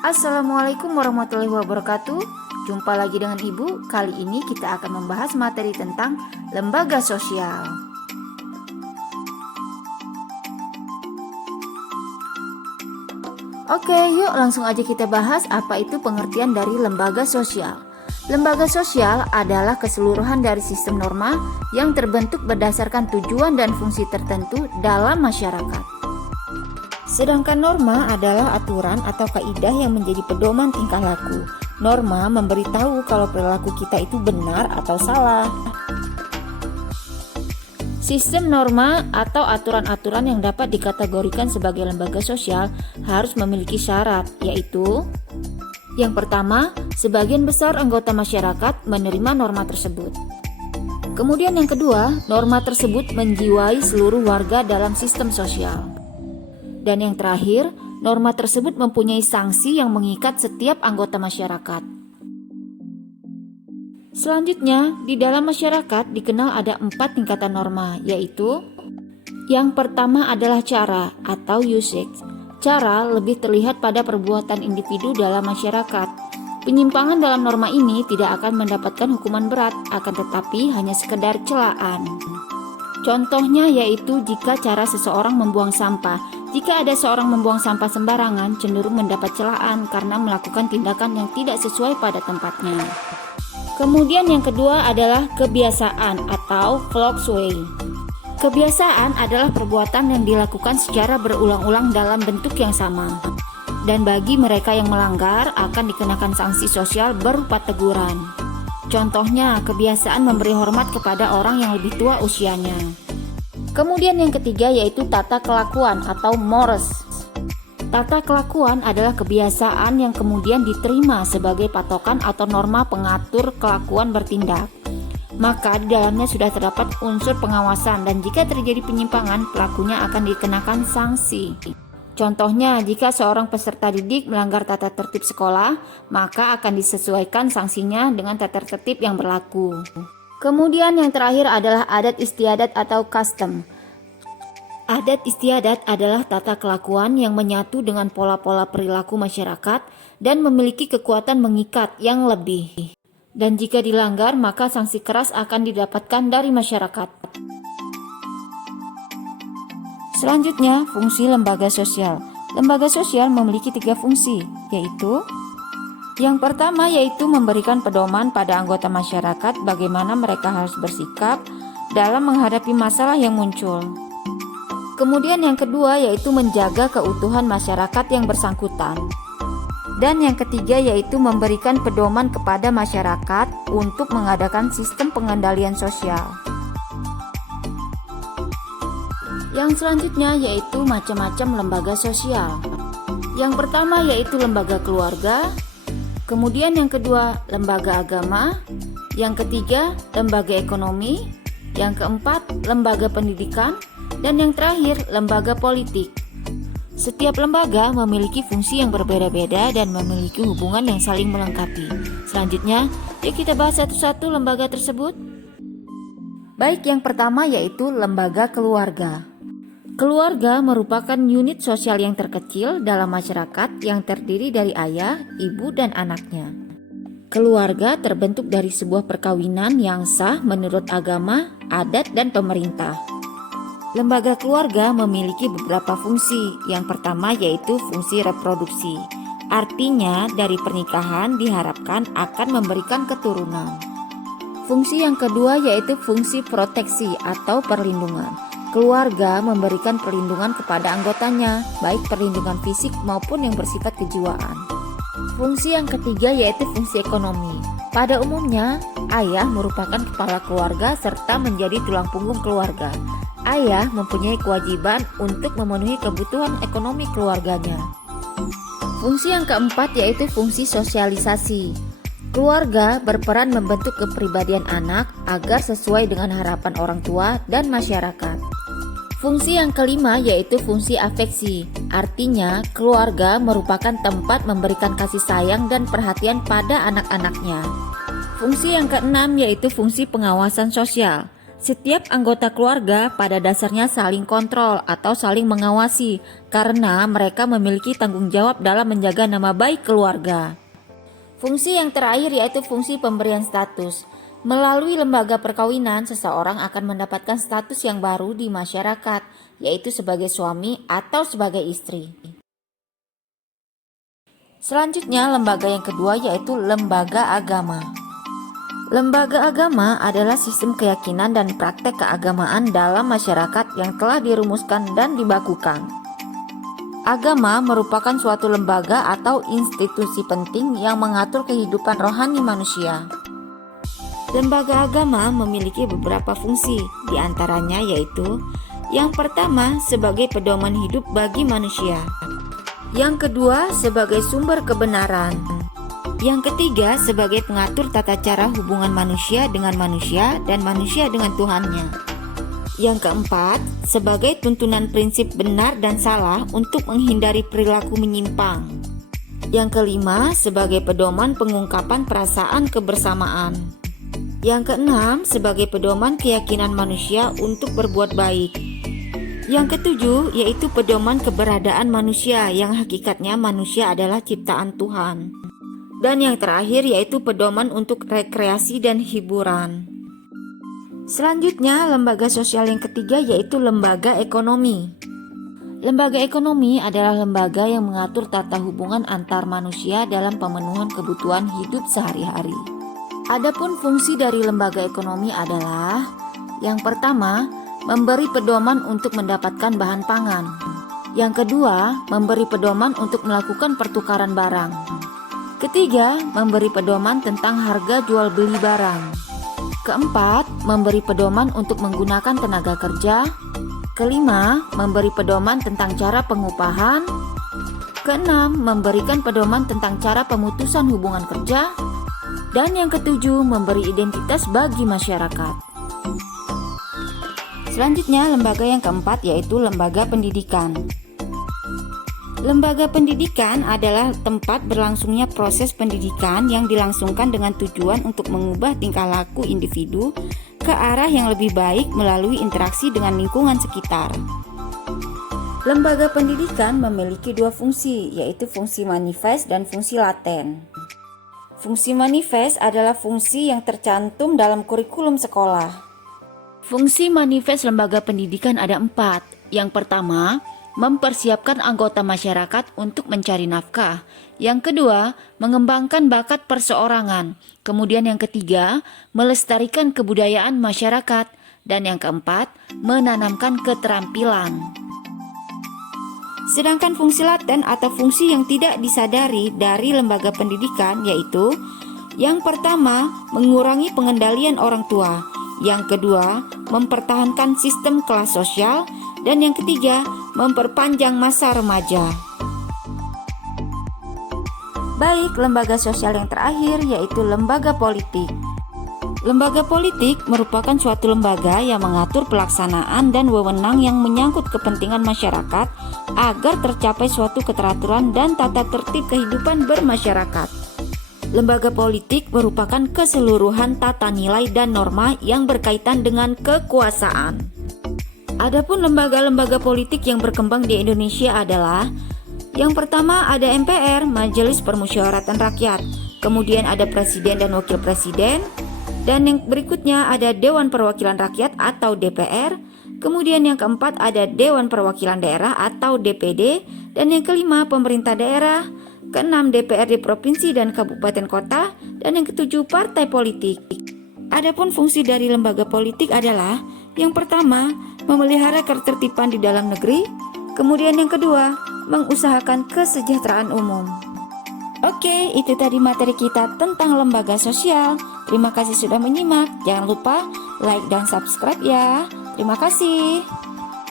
Assalamualaikum warahmatullahi wabarakatuh. Jumpa lagi dengan Ibu. Kali ini kita akan membahas materi tentang lembaga sosial. Oke, yuk langsung aja kita bahas apa itu pengertian dari lembaga sosial. Lembaga sosial adalah keseluruhan dari sistem norma yang terbentuk berdasarkan tujuan dan fungsi tertentu dalam masyarakat. Sedangkan norma adalah aturan atau kaidah yang menjadi pedoman tingkah laku. Norma memberitahu kalau perilaku kita itu benar atau salah. Sistem norma atau aturan-aturan yang dapat dikategorikan sebagai lembaga sosial harus memiliki syarat, yaitu yang pertama, sebagian besar anggota masyarakat menerima norma tersebut. Kemudian yang kedua, norma tersebut menjiwai seluruh warga dalam sistem sosial. Dan yang terakhir, norma tersebut mempunyai sanksi yang mengikat setiap anggota masyarakat. Selanjutnya, di dalam masyarakat dikenal ada 4 tingkatan norma, yaitu yang pertama adalah cara atau usage. Cara lebih terlihat pada perbuatan individu dalam masyarakat. Penyimpangan dalam norma ini tidak akan mendapatkan hukuman berat, akan tetapi hanya sekedar celaan. Contohnya yaitu jika cara seseorang membuang sampah. Jika ada seorang membuang sampah sembarangan, cenderung mendapat celaan karena melakukan tindakan yang tidak sesuai pada tempatnya. Kemudian yang kedua adalah kebiasaan atau Volkswagen. Kebiasaan adalah perbuatan yang dilakukan secara berulang-ulang dalam bentuk yang sama. Dan bagi mereka yang melanggar akan dikenakan sanksi sosial berupa teguran. Contohnya, kebiasaan memberi hormat kepada orang yang lebih tua usianya. Kemudian yang ketiga yaitu tata kelakuan atau mores. Tata kelakuan adalah kebiasaan yang kemudian diterima sebagai patokan atau norma pengatur kelakuan bertindak. Maka di dalamnya sudah terdapat unsur pengawasan dan jika terjadi penyimpangan, pelakunya akan dikenakan sanksi. Contohnya, jika seorang peserta didik melanggar tata tertib sekolah, maka akan disesuaikan sanksinya dengan tata tertib yang berlaku. Kemudian yang terakhir adalah adat istiadat atau custom. Adat istiadat adalah tata kelakuan yang menyatu dengan pola-pola perilaku masyarakat dan memiliki kekuatan mengikat yang lebih. Dan jika dilanggar, maka sanksi keras akan didapatkan dari masyarakat. Selanjutnya, fungsi lembaga sosial. Lembaga sosial memiliki 3 fungsi, yaitu yang pertama yaitu memberikan pedoman pada anggota masyarakat bagaimana mereka harus bersikap dalam menghadapi masalah yang muncul. Kemudian yang kedua yaitu menjaga keutuhan masyarakat yang bersangkutan. Dan yang ketiga yaitu memberikan pedoman kepada masyarakat untuk mengadakan sistem pengendalian sosial. Yang selanjutnya yaitu macam-macam lembaga sosial. Yang pertama yaitu lembaga keluarga. Kemudian yang kedua, lembaga agama. Yang ketiga, lembaga ekonomi. Yang keempat, lembaga pendidikan. Dan yang terakhir, lembaga politik. Setiap lembaga memiliki fungsi yang berbeda-beda dan memiliki hubungan yang saling melengkapi. Selanjutnya, yuk kita bahas satu-satu lembaga tersebut. Baik, yang pertama yaitu lembaga keluarga. Keluarga merupakan unit sosial yang terkecil dalam masyarakat yang terdiri dari ayah, ibu, dan anaknya. Keluarga terbentuk dari sebuah perkawinan yang sah menurut agama, adat, dan pemerintah. Lembaga keluarga memiliki beberapa fungsi. Yang pertama yaitu fungsi reproduksi. Artinya dari pernikahan diharapkan akan memberikan keturunan. Fungsi yang kedua yaitu fungsi proteksi atau perlindungan. Keluarga memberikan perlindungan kepada anggotanya, baik perlindungan fisik maupun yang bersifat kejiwaan. Fungsi yang ketiga yaitu fungsi ekonomi. Pada umumnya, ayah merupakan kepala keluarga serta menjadi tulang punggung keluarga. Ayah mempunyai kewajiban untuk memenuhi kebutuhan ekonomi keluarganya. Fungsi yang keempat yaitu fungsi sosialisasi. Keluarga berperan membentuk kepribadian anak agar sesuai dengan harapan orang tua dan masyarakat. Fungsi yang kelima yaitu fungsi afeksi. Artinya, keluarga merupakan tempat memberikan kasih sayang dan perhatian pada anak-anaknya. Fungsi yang keenam yaitu fungsi pengawasan sosial. Setiap anggota keluarga pada dasarnya saling kontrol atau saling mengawasi karena mereka memiliki tanggung jawab dalam menjaga nama baik keluarga. Fungsi yang terakhir yaitu fungsi pemberian status. Melalui lembaga perkawinan, seseorang akan mendapatkan status yang baru di masyarakat, yaitu sebagai suami atau sebagai istri. Selanjutnya, lembaga yang kedua yaitu lembaga agama. Lembaga agama adalah sistem keyakinan dan praktek keagamaan dalam masyarakat yang telah dirumuskan dan dibakukan. Agama merupakan suatu lembaga atau institusi penting yang mengatur kehidupan rohani manusia. Lembaga agama memiliki beberapa fungsi, diantaranya yaitu yang pertama sebagai pedoman hidup bagi manusia, yang kedua sebagai sumber kebenaran, yang ketiga sebagai pengatur tata cara hubungan manusia dengan manusia dan manusia dengan Tuhannya, yang keempat sebagai tuntunan prinsip benar dan salah untuk menghindari perilaku menyimpang, yang kelima sebagai pedoman pengungkapan perasaan kebersamaan, yang keenam sebagai pedoman keyakinan manusia untuk berbuat baik. Yang ketujuh yaitu pedoman keberadaan manusia yang hakikatnya manusia adalah ciptaan Tuhan. Dan yang terakhir yaitu pedoman untuk rekreasi dan hiburan. Selanjutnya lembaga sosial yang ketiga yaitu lembaga ekonomi. Lembaga ekonomi adalah lembaga yang mengatur tata hubungan antar manusia dalam pemenuhan kebutuhan hidup sehari-hari. Adapun fungsi dari lembaga ekonomi adalah yang pertama, memberi pedoman untuk mendapatkan bahan pangan. Yang kedua, memberi pedoman untuk melakukan pertukaran barang. Ketiga, memberi pedoman tentang harga jual beli barang. Keempat, memberi pedoman untuk menggunakan tenaga kerja. Kelima, memberi pedoman tentang cara pengupahan. Keenam, memberikan pedoman tentang cara pemutusan hubungan kerja. Dan yang ketujuh, memberi identitas bagi masyarakat. Selanjutnya, lembaga yang keempat yaitu lembaga pendidikan. Lembaga pendidikan adalah tempat berlangsungnya proses pendidikan yang dilangsungkan dengan tujuan untuk mengubah tingkah laku individu ke arah yang lebih baik melalui interaksi dengan lingkungan sekitar. Lembaga pendidikan memiliki dua fungsi, yaitu fungsi manifest dan fungsi laten. Fungsi manifest adalah fungsi yang tercantum dalam kurikulum sekolah. Fungsi manifest lembaga pendidikan ada 4. Yang pertama, mempersiapkan anggota masyarakat untuk mencari nafkah. Yang kedua, mengembangkan bakat perseorangan. Kemudian yang ketiga, melestarikan kebudayaan masyarakat. Dan yang keempat, menanamkan keterampilan. Sedangkan fungsi laten atau fungsi yang tidak disadari dari lembaga pendidikan yaitu yang pertama, mengurangi pengendalian orang tua. Yang kedua, mempertahankan sistem kelas sosial. Dan yang ketiga, memperpanjang masa remaja. Baik, lembaga sosial yang terakhir yaitu lembaga politik. Lembaga politik merupakan suatu lembaga yang mengatur pelaksanaan dan wewenang yang menyangkut kepentingan masyarakat agar tercapai suatu keteraturan dan tata tertib kehidupan bermasyarakat. Lembaga politik merupakan keseluruhan tata nilai dan norma yang berkaitan dengan kekuasaan. Adapun lembaga-lembaga politik yang berkembang di Indonesia adalah yang pertama ada MPR, Majelis Permusyawaratan Rakyat, kemudian ada Presiden dan Wakil Presiden, dan yang berikutnya ada Dewan Perwakilan Rakyat atau DPR, kemudian yang keempat ada Dewan Perwakilan Daerah atau DPD, dan yang kelima pemerintah daerah, keenam DPRD Provinsi dan Kabupaten Kota, dan yang ketujuh partai politik. Adapun fungsi dari lembaga politik adalah yang pertama, memelihara ketertiban di dalam negeri, kemudian yang kedua, mengusahakan kesejahteraan umum. Oke, itu tadi materi kita tentang lembaga sosial. Terima kasih sudah menyimak. Jangan lupa like dan subscribe ya. Terima kasih.